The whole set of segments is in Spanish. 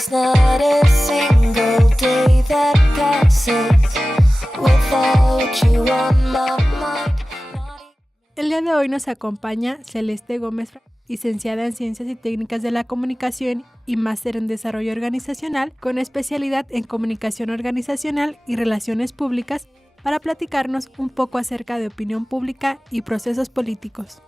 There's not a single day that passes without you on my mind. El día de hoy nos acompaña Celeste Gómez, licenciada en Ciencias y Técnicas de la Comunicación y máster en Desarrollo Organizacional, con especialidad en Comunicación Organizacional y Relaciones Públicas, para platicarnos un poco acerca de opinión pública y procesos políticos.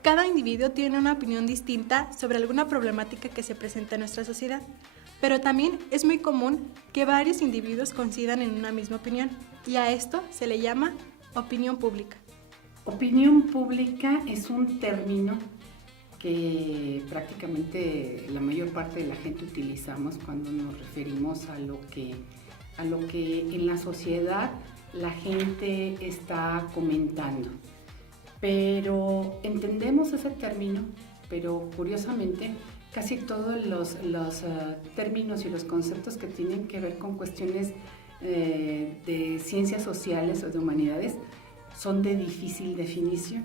Cada individuo tiene una opinión distinta sobre alguna problemática que se presenta en nuestra sociedad, pero también es muy común que varios individuos coincidan en una misma opinión, y a esto se le llama opinión pública. Opinión pública es un término que prácticamente la mayor parte de la gente utilizamos cuando nos referimos a lo que en la sociedad la gente está comentando. Pero entendemos ese término, pero curiosamente casi todos los términos y los conceptos que tienen que ver con cuestiones de ciencias sociales o de humanidades son de difícil definición.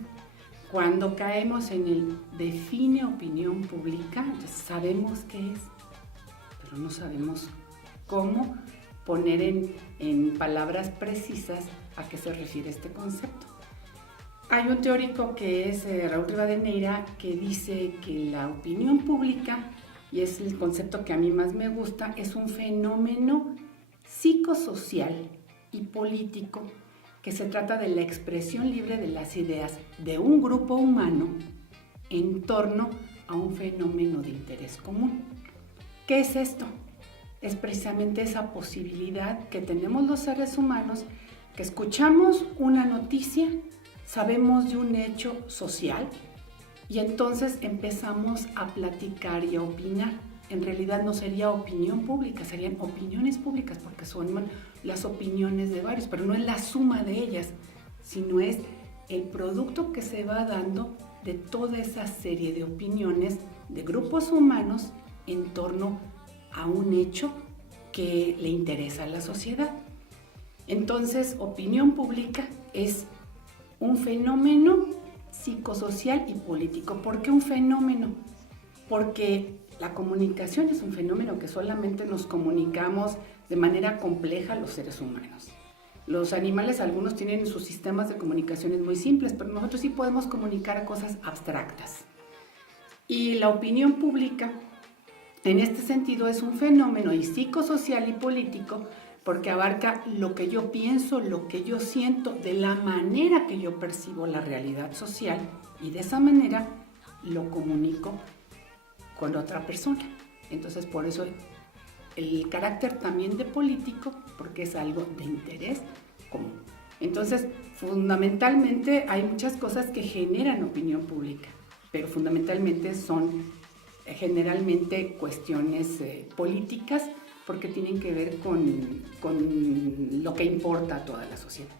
Cuando caemos en el define opinión pública, sabemos qué es, pero no sabemos cómo poner en palabras precisas a qué se refiere este concepto. Hay un teórico que es Raúl Rivadeneira, que dice que la opinión pública, y es el concepto que a mí más me gusta, es un fenómeno psicosocial y político que se trata de la expresión libre de las ideas de un grupo humano en torno a un fenómeno de interés común. ¿Qué es esto? Es precisamente esa posibilidad que tenemos los seres humanos, que escuchamos una noticia, sabemos de un hecho social y entonces empezamos a platicar y a opinar. En realidad no sería opinión pública, serían opiniones públicas, porque son las opiniones de varios, pero no es la suma de ellas, sino es el producto que se va dando de toda esa serie de opiniones de grupos humanos en torno a un hecho que le interesa a la sociedad. Entonces, opinión pública es un fenómeno psicosocial y político. ¿Por qué un fenómeno? Porque la comunicación es un fenómeno que solamente nos comunicamos de manera compleja los seres humanos. Los animales, algunos tienen sus sistemas de comunicaciones muy simples, pero nosotros sí podemos comunicar cosas abstractas. Y la opinión pública, en este sentido, es un fenómeno psicosocial y político, porque abarca lo que yo pienso, lo que yo siento, de la manera que yo percibo la realidad social, y de esa manera lo comunico con otra persona. Entonces, por eso el carácter también de político, porque es algo de interés común. Entonces, fundamentalmente hay muchas cosas que generan opinión pública, pero fundamentalmente son generalmente cuestiones políticas, porque tienen que ver con lo que importa a toda la sociedad.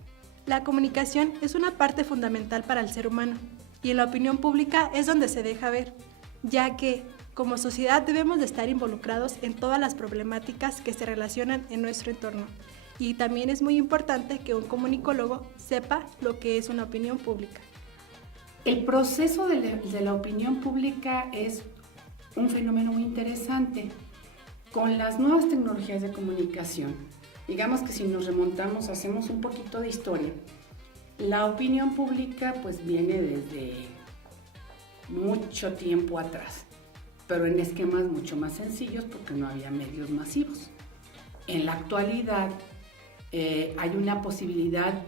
La comunicación es una parte fundamental para el ser humano, y en la opinión pública es donde se deja ver, ya que como sociedad debemos de estar involucrados en todas las problemáticas que se relacionan en nuestro entorno, y también es muy importante que un comunicólogo sepa lo que es una opinión pública. El proceso de la opinión pública es un fenómeno muy interesante. Con las nuevas tecnologías de comunicación, digamos que si nos remontamos, hacemos un poquito de historia, la opinión pública pues viene desde mucho tiempo atrás, pero en esquemas mucho más sencillos porque no había medios masivos. En la actualidad hay una posibilidad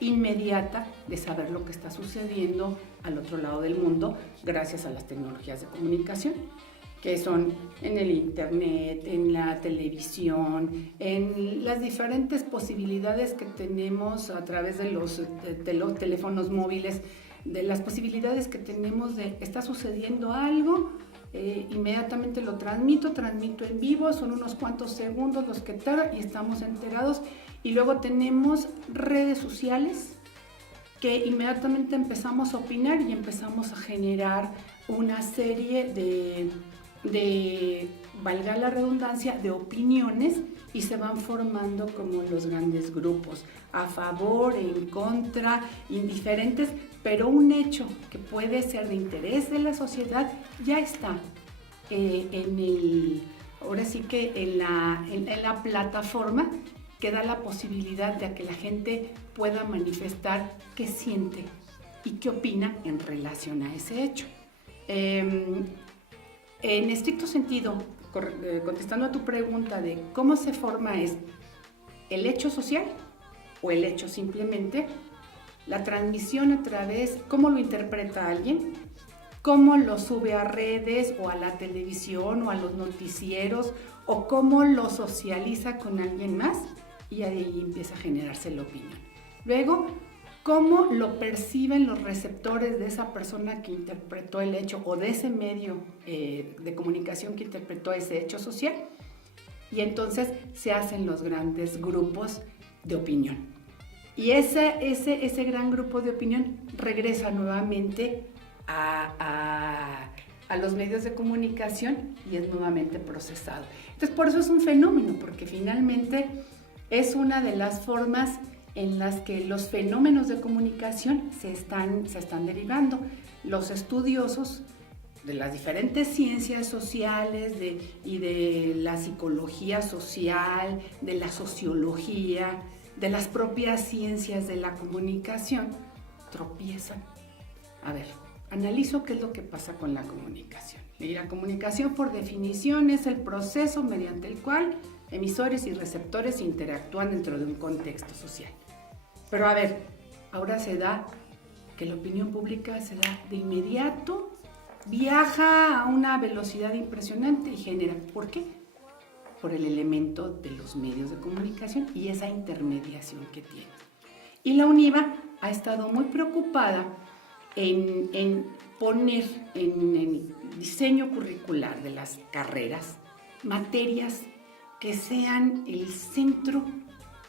inmediata de saber lo que está sucediendo al otro lado del mundo gracias a las tecnologías de comunicación, que son en el internet, en la televisión, en las diferentes posibilidades que tenemos a través de los teléfonos móviles, de las posibilidades que tenemos de está sucediendo algo, inmediatamente lo transmito en vivo, son unos cuantos segundos los que tarda y estamos enterados. Y luego tenemos redes sociales que inmediatamente empezamos a opinar y empezamos a generar una serie de valga la redundancia, de opiniones, y se van formando como los grandes grupos, a favor, en contra, indiferentes, pero un hecho que puede ser de interés de la sociedad ya está ahora sí que en la plataforma, que da la posibilidad de que la gente pueda manifestar qué siente y qué opina en relación a ese hecho. En estricto sentido, contestando a tu pregunta de cómo se forma, es el hecho social o el hecho simplemente, la transmisión a través, cómo lo interpreta alguien, cómo lo sube a redes o a la televisión o a los noticieros, o cómo lo socializa con alguien más, y ahí empieza a generarse la opinión. Luego, cómo lo perciben los receptores de esa persona que interpretó el hecho, o de ese medio de comunicación que interpretó ese hecho social, y entonces se hacen los grandes grupos de opinión. Y ese gran grupo de opinión regresa nuevamente a los medios de comunicación y es nuevamente procesado. Entonces, por eso es un fenómeno, porque finalmente es una de las formas en las que los fenómenos de comunicación se están derivando. Los estudiosos de las diferentes ciencias sociales y de la psicología social, de la sociología, de las propias ciencias de la comunicación, tropiezan. A ver, analizo qué es lo que pasa con la comunicación. Y la comunicación, por definición, es el proceso mediante el cual emisores y receptores interactúan dentro de un contexto social. Pero a ver, ahora se da que la opinión pública se da de inmediato, viaja a una velocidad impresionante y genera. ¿Por qué? Por el elemento de los medios de comunicación y esa intermediación que tiene. Y la UNIVA ha estado muy preocupada en poner en el diseño curricular de las carreras materias que sean el centro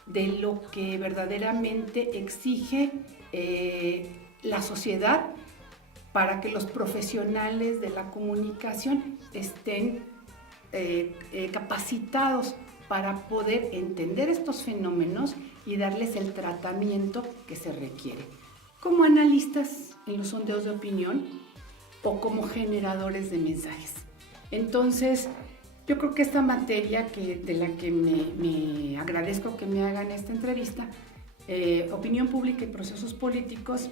de lo que verdaderamente exige la sociedad, para que los profesionales de la comunicación estén capacitados para poder entender estos fenómenos y darles el tratamiento que se requiere, como analistas en los sondeos de opinión o como generadores de mensajes. Entonces, yo creo que esta materia de la que me agradezco que me hagan esta entrevista, opinión pública y procesos políticos,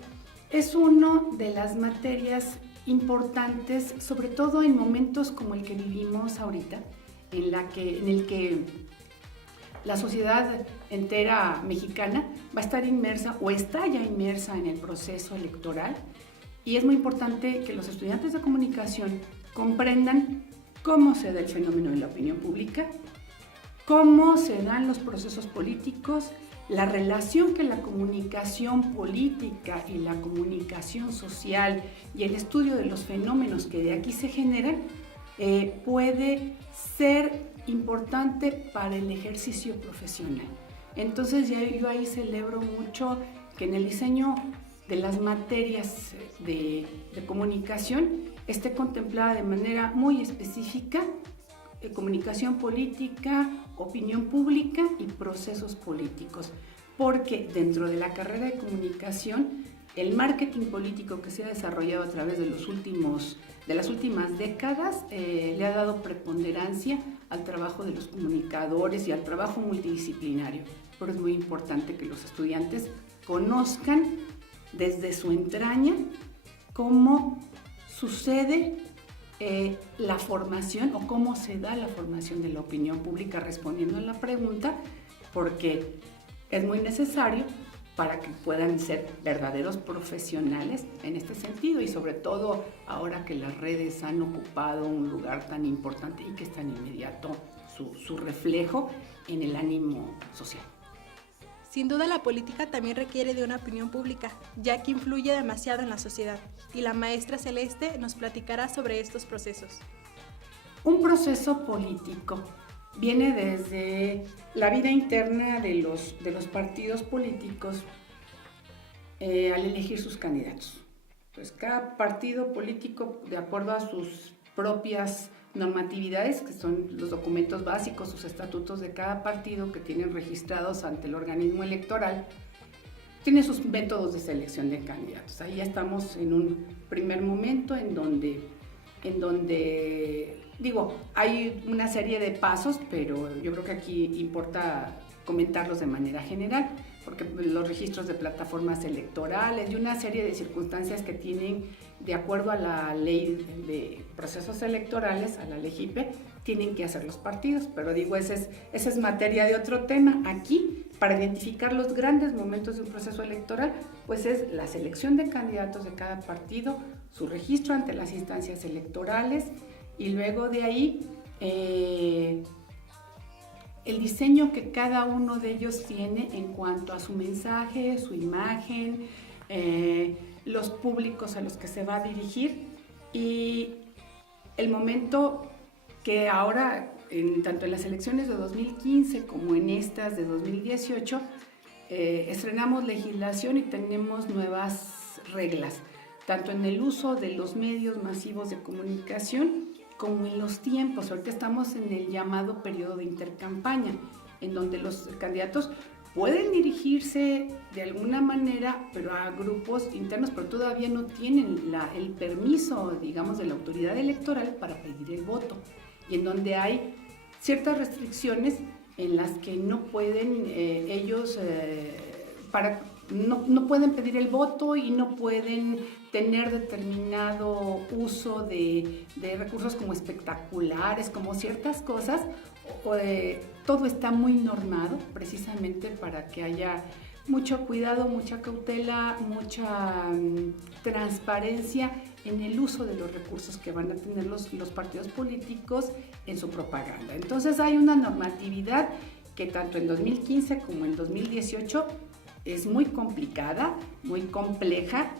es una de las materias importantes, sobre todo en momentos como el que vivimos ahorita, en el que la sociedad entera mexicana va a estar inmersa o está ya inmersa en el proceso electoral, y es muy importante que los estudiantes de comunicación comprendan cómo se da el fenómeno de la opinión pública, cómo se dan los procesos políticos, la relación que la comunicación política y la comunicación social y el estudio de los fenómenos que de aquí se generan puede ser importante para el ejercicio profesional. Entonces yo ahí celebro mucho que en el diseño de las materias de comunicación esté contemplada de manera muy específica comunicación política, opinión pública y procesos políticos, porque dentro de la carrera de comunicación, el marketing político que se ha desarrollado a través de las últimas décadas le ha dado preponderancia al trabajo de los comunicadores y al trabajo multidisciplinario. Pero es muy importante que los estudiantes conozcan desde su entraña cómo sucede la formación o cómo se da la formación de la opinión pública, respondiendo a la pregunta, porque es muy necesario para que puedan ser verdaderos profesionales en este sentido, y sobre todo ahora que las redes han ocupado un lugar tan importante y que es tan inmediato su reflejo en el ánimo social. Sin duda, la política también requiere de una opinión pública, ya que influye demasiado en la sociedad, y la maestra Celeste nos platicará sobre estos procesos. Un proceso político viene desde la vida interna de los partidos políticos al elegir sus candidatos. Entonces, cada partido político, de acuerdo a sus propias normatividades, que son los documentos básicos, sus estatutos de cada partido que tienen registrados ante el organismo electoral, tiene sus métodos de selección de candidatos. Ahí ya estamos en un primer momento en donde digo, hay una serie de pasos, pero yo creo que aquí importa comentarlos de manera general, porque los registros de plataformas electorales y una serie de circunstancias que tienen, de acuerdo a la ley de procesos electorales, a la LEGIPE, tienen que hacer los partidos, pero digo, esa es materia de otro tema. Aquí, para identificar los grandes momentos de un proceso electoral, pues es la selección de candidatos de cada partido, su registro ante las instancias electorales y luego de ahí el diseño que cada uno de ellos tiene en cuanto a su mensaje, su imagen, los públicos a los que se va a dirigir y el momento que ahora, tanto en las elecciones de 2015 como en estas de 2018, estrenamos legislación y tenemos nuevas reglas, tanto en el uso de los medios masivos de comunicación como en los tiempos. Ahorita estamos en el llamado periodo de intercampaña, en donde los candidatos pueden dirigirse de alguna manera, pero a grupos internos, pero todavía no tienen el permiso, digamos, de la autoridad electoral para pedir el voto, y en donde hay ciertas restricciones en las que no pueden ellos no pueden pedir el voto y no pueden tener determinado uso de recursos como espectaculares, como ciertas cosas. Todo está muy normado precisamente para que haya mucho cuidado, mucha cautela, mucha transparencia en el uso de los recursos que van a tener los partidos políticos en su propaganda. Entonces hay una normatividad que tanto en 2015 como en 2018 es muy complicada, muy compleja,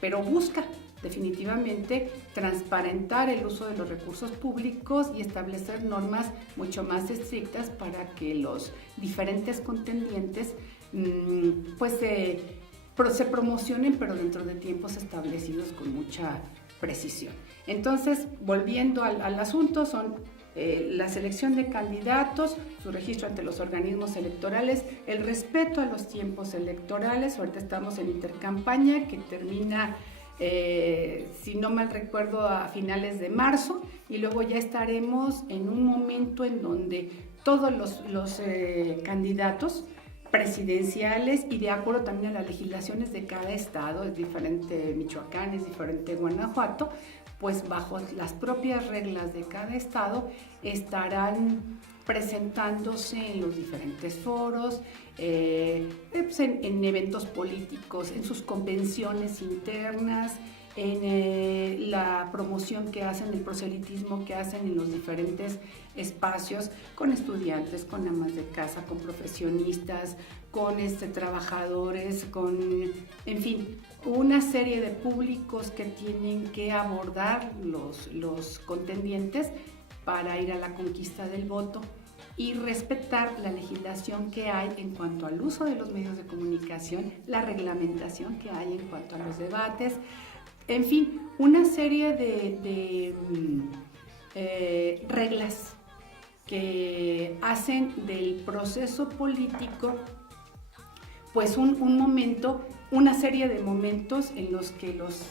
pero busca definitivamente transparentar el uso de los recursos públicos y establecer normas mucho más estrictas para que los diferentes contendientes pues se promocionen, pero dentro de tiempos establecidos con mucha precisión. Entonces, volviendo al asunto, son la selección de candidatos, su registro ante los organismos electorales, el respeto a los tiempos electorales. Ahorita estamos en intercampaña que termina, si no mal recuerdo, a finales de marzo, y luego ya estaremos en un momento en donde todos los candidatos presidenciales, y de acuerdo también a las legislaciones de cada estado, es diferente Michoacán, es diferente Guanajuato, pues bajo las propias reglas de cada estado estarán presentándose en los diferentes foros, pues en eventos políticos, en sus convenciones internas, en la promoción que hacen, el proselitismo que hacen en los diferentes espacios, con estudiantes, con amas de casa, con profesionistas, con trabajadores, en fin, una serie de públicos que tienen que abordar los contendientes para ir a la conquista del voto y respetar la legislación que hay en cuanto al uso de los medios de comunicación, la reglamentación que hay en cuanto a los debates, en fin, una serie de reglas que hacen del proceso político pues un momento, una serie de momentos en los que los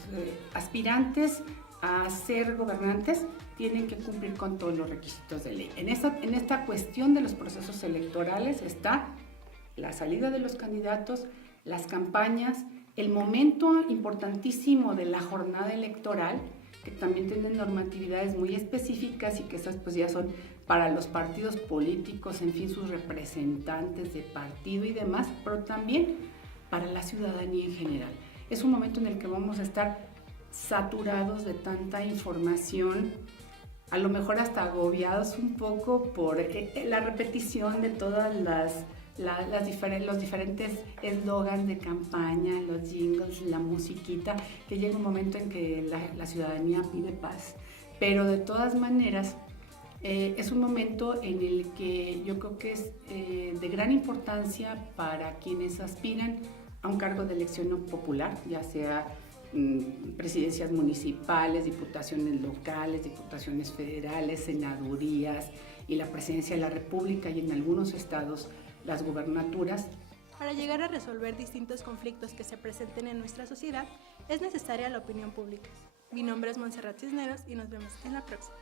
aspirantes a ser gobernantes tienen que cumplir con todos los requisitos de ley. En esta cuestión de los procesos electorales está la salida de los candidatos, las campañas, el momento importantísimo de la jornada electoral, que también tienen normatividades muy específicas y que esas pues ya son para los partidos políticos, en fin, sus representantes de partido y demás, pero también para la ciudadanía en general. Es un momento en el que vamos a estar saturados de tanta información, a lo mejor hasta agobiados un poco por la repetición de todas los diferentes eslogans de campaña, los jingles, la musiquita, que llega un momento en que la ciudadanía pide paz. Pero de todas maneras, es un momento en el que yo creo que es de gran importancia para quienes aspiran a un cargo de elección popular, ya sea presidencias municipales, diputaciones locales, diputaciones federales, senadurías y la presidencia de la República, y en algunos estados las gubernaturas. Para llegar a resolver distintos conflictos que se presenten en nuestra sociedad, es necesaria la opinión pública. Mi nombre es Montserrat Cisneros y nos vemos en la próxima.